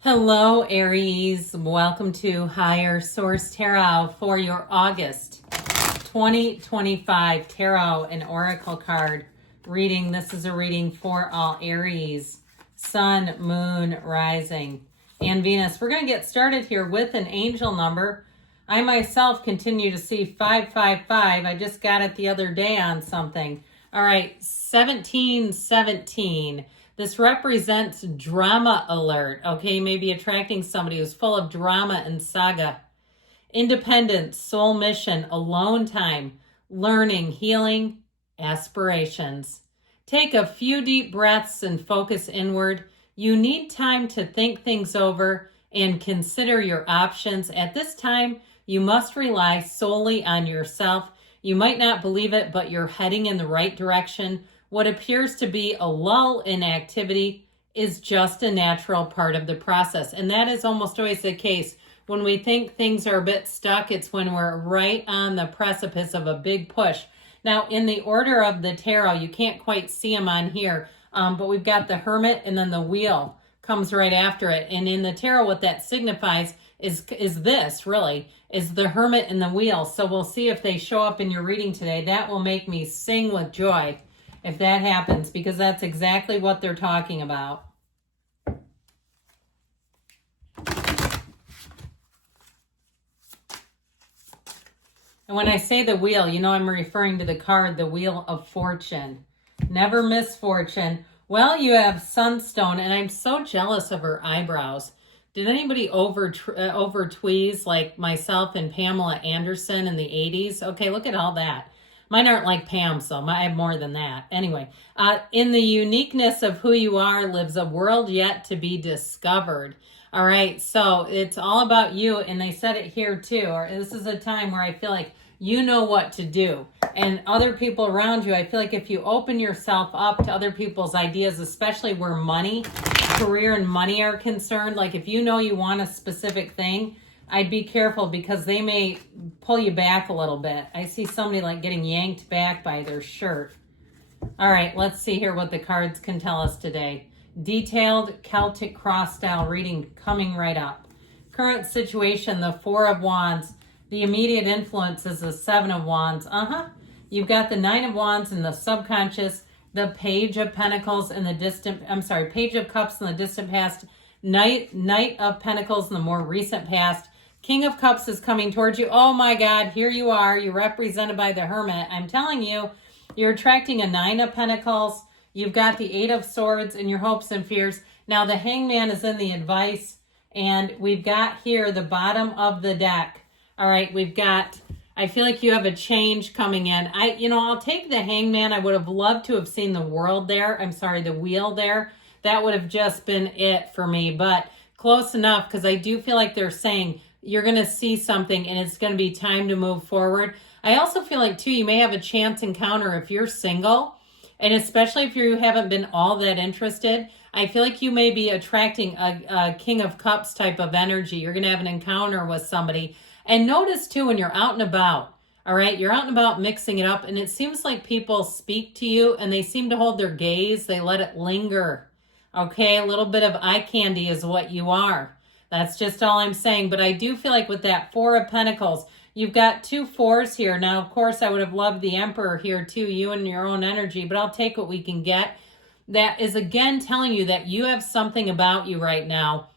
Hello, Aries. Welcome to Higher Source Tarot for your August 2025 Tarot and Oracle card reading. This is a reading for all Aries, Sun, Moon, Rising, and Venus. We're going to get started here with an angel number. I myself continue to see 555. I just got it the other day on something. All right, 1717. This represents drama alert, okay? Maybe attracting somebody who's full of drama and saga. Independence, soul mission, alone time, learning, healing, aspirations. Take a few deep breaths and focus inward. You need time to think things over and consider your options. At this time, you must rely solely on yourself. You might not believe it, but you're heading in the right direction. What appears to be a lull in activity is just a natural part of the process. And that is almost always the case. When we think things are a bit stuck, it's when we're right on the precipice of a big push. Now, in the order of the tarot, you can't quite see them on here, but we've got the Hermit and then the Wheel comes right after it. And in the tarot, what that signifies is this, really, is the Hermit and the Wheel. So we'll see if they show up in your reading today. That will make me sing with joy if that happens, because that's exactly what they're talking about. And when I say the Wheel, you know I'm referring to the card, the Wheel of Fortune. Never misfortune. Well, you have Sunstone, and I'm so jealous of her eyebrows. Did anybody over tweeze like myself and Pamela Anderson in the 80s? Okay, look at all that. Mine aren't like Pam, so I have more than that. Anyway, in the uniqueness of who you are lives a world yet to be discovered. All right, so it's all about you, and they said it here too. Or this is a time where I feel like you know what to do. And other people around you, I feel like if you open yourself up to other people's ideas, especially where money, career and money are concerned, like if you know you want a specific thing, I'd be careful because they may pull you back a little bit. I see somebody like getting yanked back by their shirt. All right, let's see here what the cards can tell us today. Detailed Celtic cross style reading coming right up. Current situation, the Four of Wands. The immediate influence is the Seven of Wands. You've got the Nine of Wands in the subconscious, the Page of Pentacles in the Page of Cups in the distant past, Knight of Pentacles in the more recent past. King of Cups is coming towards you. Oh my God, here you are. You're represented by the Hermit. I'm telling you, you're attracting a Nine of Pentacles. You've got the Eight of Swords in your hopes and fears. Now the Hangman is in the advice, and we've got here the bottom of the deck. All right, I feel like you have a change coming in. I'll take the Hangman. I would have loved to have seen the world there. The Wheel there. That would have just been it for me, but close enough, because I do feel like they're saying you're going to see something and it's going to be time to move forward. I also feel like, too, you may have a chance encounter if you're single, and especially if you haven't been all that interested. I feel like you may be attracting a King of Cups type of energy. You're going to have an encounter with somebody. And notice, too, when you're out and about, all right, you're out and about mixing it up, and it seems like people speak to you and they seem to hold their gaze. They let it linger. Okay, a little bit of eye candy is what you are. That's just all I'm saying. But I do feel like with that Four of Pentacles, you've got two fours here. Now, of course, I would have loved the Emperor here too, you and your own energy, but I'll take what we can get. That is, again, telling you that you have something about you right now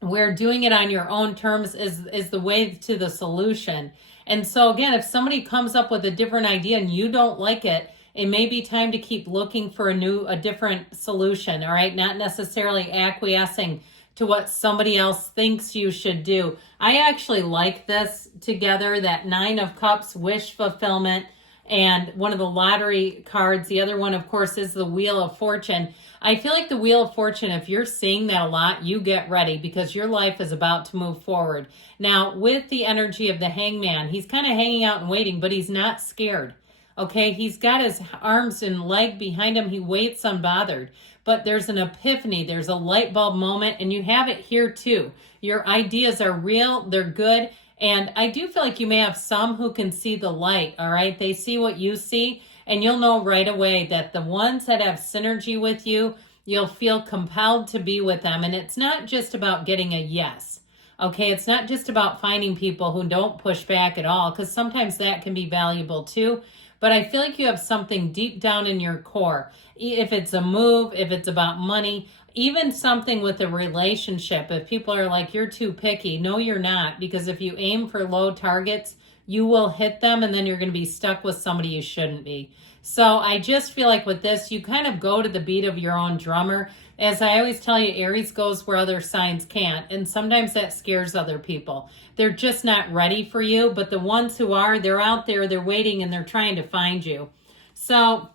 where doing it on your own terms is the way to the solution. And so, again, if somebody comes up with a different idea and you don't like it, it may be time to keep looking for a different solution, all right? Not necessarily acquiescing to what somebody else thinks you should do. I actually like this together, that Nine of Cups, wish fulfillment, and one of the lottery cards. The other one, of course, is the Wheel of Fortune. I feel like the Wheel of Fortune, if you're seeing that a lot, you get ready because your life is about to move forward. Now, with the energy of the Hangman, he's kind of hanging out and waiting, but he's not scared. Okay, he's got his arms and leg behind him. He waits unbothered. But there's an epiphany. There's a light bulb moment, and you have it here too. Your ideas are real. They're good. And I do feel like you may have some who can see the light, all right? They see what you see, and you'll know right away that the ones that have synergy with you, You'll feel compelled to be with them. And it's not just about getting a yes. Okay, it's not just about finding people who don't push back at all, because sometimes that can be valuable too. But I feel like you have something deep down in your core. If it's a move, if it's about money, even something with a relationship. If people are like, you're too picky. No, you're not. Because if you aim for low targets, you will hit them, and then you're going to be stuck with somebody you shouldn't be. So I just feel like with this, you kind of go to the beat of your own drummer. As I always tell you, Aries goes where other signs can't. And sometimes that scares other people. They're just not ready for you. But the ones who are, they're out there, they're waiting, and they're trying to find you. So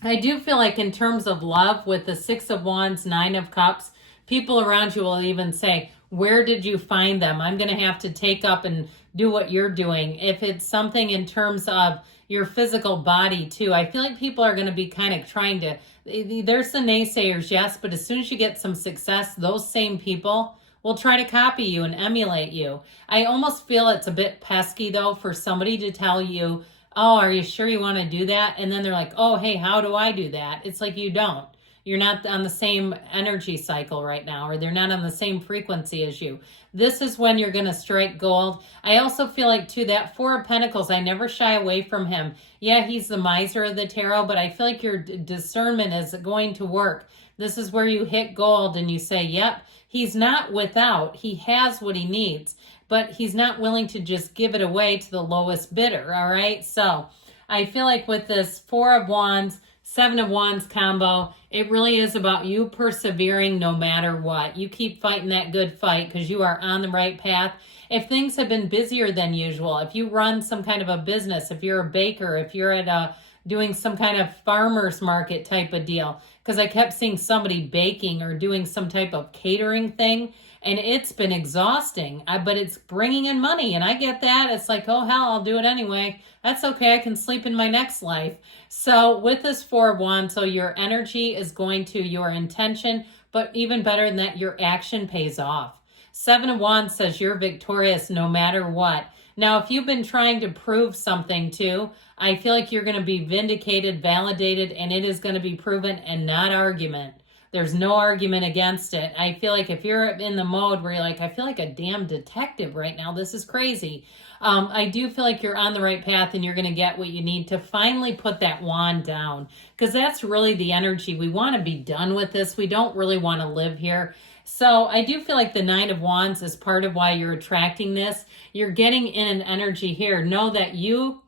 I do feel like in terms of love, with the 6 of Wands, 9 of Cups, people around you will even say, where did you find them? I'm going to have to take up and do what you're doing. If it's something in terms of your physical body too, I feel like people are going to be kind of trying to, there's the naysayers, yes, but as soon as you get some success, those same people will try to copy you and emulate you. I almost feel it's a bit pesky though for somebody to tell you, oh, are you sure you want to do that? And then they're like, oh, hey, how do I do that? It's like, you don't. You're not on the same energy cycle right now, or they're not on the same frequency as you. This is when you're going to strike gold. I also feel like, too, that 4 of Pentacles, I never shy away from him. Yeah, he's the miser of the tarot, but I feel like your discernment is going to work. This is where you hit gold and you say, yep, he's not without. He has what he needs, but he's not willing to just give it away to the lowest bidder, all right? So I feel like with this 4 of Wands, 7 of Wands combo, it really is about you persevering no matter what. You keep fighting that good fight because you are on the right path. If things have been busier than usual, if you run some kind of a business, if you're a baker, if you're at doing some kind of farmer's market type of deal, because I kept seeing somebody baking or doing some type of catering thing, and it's been exhausting, but it's bringing in money, and I get that. It's like, oh, hell, I'll do it anyway. That's okay. I can sleep in my next life. So with this 4 of Wands, so your energy is going to your intention, but even better than that, your action pays off. 7 of Wands says you're victorious no matter what. Now, if you've been trying to prove something too, I feel like you're going to be vindicated, validated, and it is going to be proven and not argument. There's no argument against it. I feel like if you're in the mode where you're like, I feel like a damn detective right now, this is crazy. I do feel like you're on the right path and you're going to get what you need to finally put that wand down, because that's really the energy. We want to be done with this. We don't really want to live here. So I do feel like the 9 of Wands is part of why you're attracting this. You're getting in an energy here. Know that you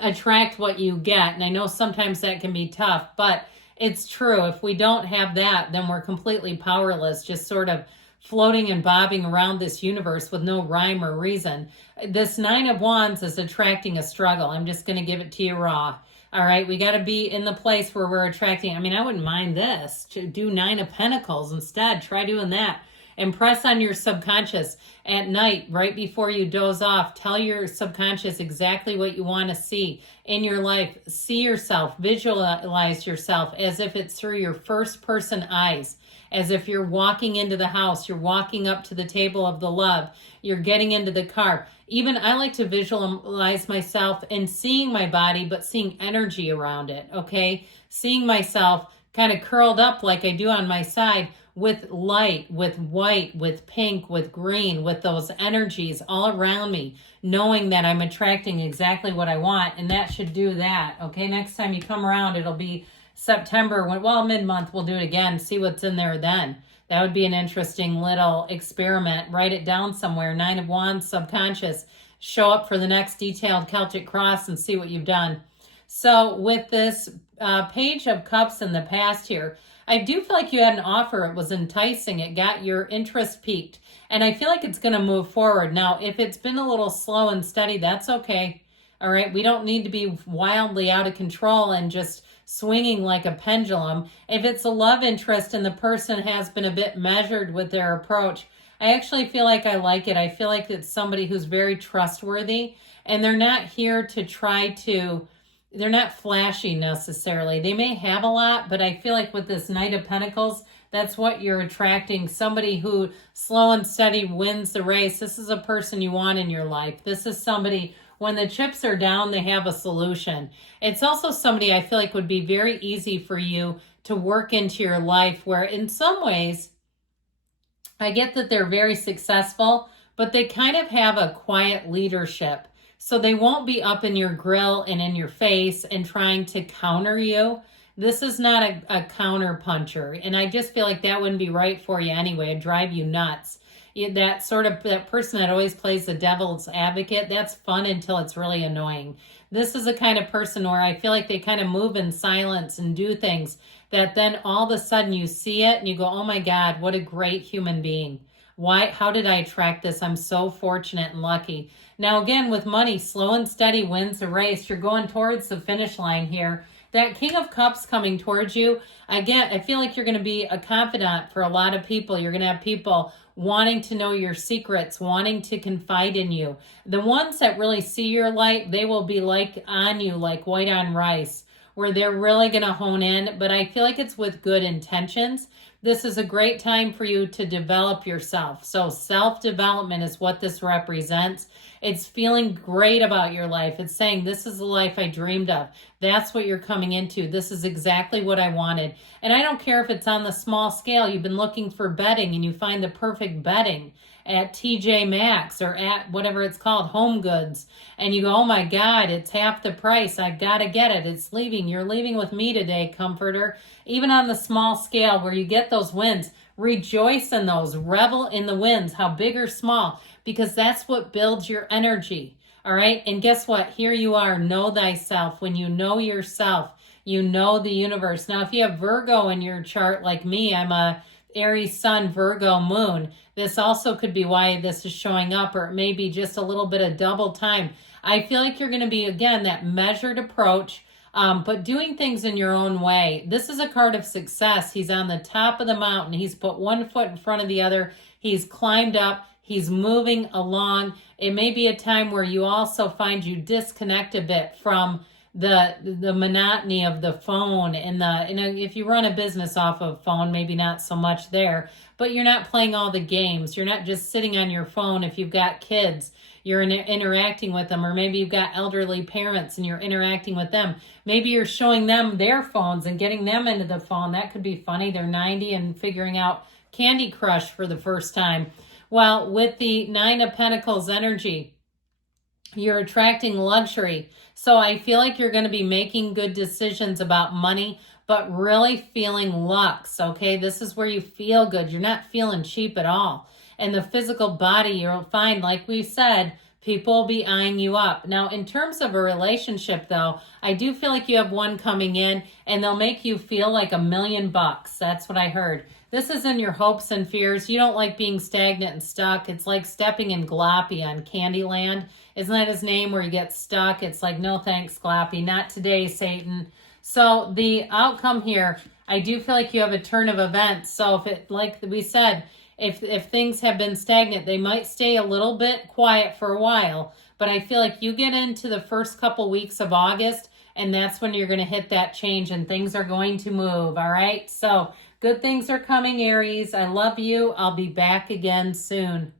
attract what you get. And I know sometimes that can be tough, but it's true. If we don't have that, then we're completely powerless, just sort of floating and bobbing around this universe with no rhyme or reason. This 9 of Wands is attracting a struggle. I'm just going to give it to you raw. All right, we got to be in the place where we're attracting. I mean, I wouldn't mind this. To do 9 of Pentacles instead. Try doing that. Impress on your subconscious at night, right before you doze off. Tell your subconscious exactly what you want to see in your life. See yourself, visualize yourself as if it's through your first person eyes. As if you're walking into the house, you're walking up to the table of the love, you're getting into the car. Even I like to visualize myself and seeing my body, but seeing energy around it, okay? Seeing myself kind of curled up like I do on my side with light, with white, with pink, with green, with those energies all around me, knowing that I'm attracting exactly what I want, and that should do that, okay? Next time you come around, it'll be September, mid-month, we'll do it again, see what's in there then. That would be an interesting little experiment. Write it down somewhere. 9 of Wands, subconscious. Show up for the next detailed Celtic cross and see what you've done. So with this Page of Cups in the past here, I do feel like you had an offer. It was enticing. It got your interest piqued. And I feel like it's going to move forward. Now, if it's been a little slow and steady, that's okay. All right, we don't need to be wildly out of control and just swinging like a pendulum. If it's a love interest and the person has been a bit measured with their approach, I actually feel like I like it. I feel like it's somebody who's very trustworthy, and they're not here to they're not flashy necessarily. They may have a lot, but I feel like with this Knight of Pentacles, that's what you're attracting. Somebody who slow and steady wins the race. This is a person you want in your life. This is somebody, when the chips are down, they have a solution. It's also somebody I feel like would be very easy for you to work into your life, where in some ways, I get that they're very successful, but they kind of have a quiet leadership. So they won't be up in your grill and in your face and trying to counter you. This is not a counter puncher. And I just feel like that wouldn't be right for you anyway. It'd drive you nuts. That person that always plays the devil's advocate, that's fun until it's really annoying. This is a kind of person where I feel like they kind of move in silence and do things that then all of a sudden you see it and you go, oh my God, what a great human being. How did I attract this? I'm so fortunate and lucky. Now again, with money, slow and steady wins the race. You're going towards the finish line here. That King of Cups coming towards you, again, I feel like you're going to be a confidant for a lot of people. You're going to have people wanting to know your secrets, wanting to confide in you. The ones that really see your light, they will be like on you, like white on rice, where they're really going to hone in. But I feel like it's with good intentions. This is a great time for you to develop yourself. So self-development is what this represents. It's feeling great about your life. It's saying, this is the life I dreamed of. That's what you're coming into. This is exactly what I wanted. And I don't care if it's on the small scale. You've been looking for bedding and you find the perfect bedding at TJ Maxx or at whatever it's called, Home Goods. And you go, oh my God, it's half the price. I got to get it. It's leaving. You're leaving with me today, comforter. Even on the small scale where you get those wins, rejoice in those. Revel in the wins, how big or small, because that's what builds your energy. All right. And guess what? Here you are. Know thyself. When you know yourself, you know the universe. Now, if you have Virgo in your chart like me, I'm a Aries Sun, Virgo Moon. This also could be why this is showing up, or it may be just a little bit of double time. I feel like you're going to be, again, that measured approach, but doing things in your own way. This is a card of success. He's on the top of the mountain. He's put one foot in front of the other. He's climbed up. He's moving along. It may be a time where you also find you disconnect a bit from the monotony of the phone and if you run a business off of phone, maybe not so much there, but you're not playing all the games. You're not just sitting on your phone. If you've got kids, you're interacting with them, or maybe you've got elderly parents and you're interacting with them. Maybe you're showing them their phones and getting them into the phone. That could be funny. They're 90 and figuring out Candy Crush for the first time. Well, with the Nine of Pentacles energy, you're attracting luxury. So I feel like you're going to be making good decisions about money, but really feeling luxe, okay? This is where you feel good. You're not feeling cheap at all. And the physical body, you'll find, like we said, people will be eyeing you up. Now, in terms of a relationship, though, I do feel like you have one coming in, and they'll make you feel like $1,000,000. That's what I heard. This is in your hopes and fears. You don't like being stagnant and stuck. It's like stepping in Gloppy on Candyland. Isn't that his name, where you get stuck? It's like, no thanks, Gloppy. Not today, Satan. So the outcome here, I do feel like you have a turn of events. So if it, like we said, if things have been stagnant, they might stay a little bit quiet for a while. But I feel like you get into the first couple weeks of August, and that's when you're going to hit that change and things are going to move. All right. So good things are coming, Aries. I love you. I'll be back again soon.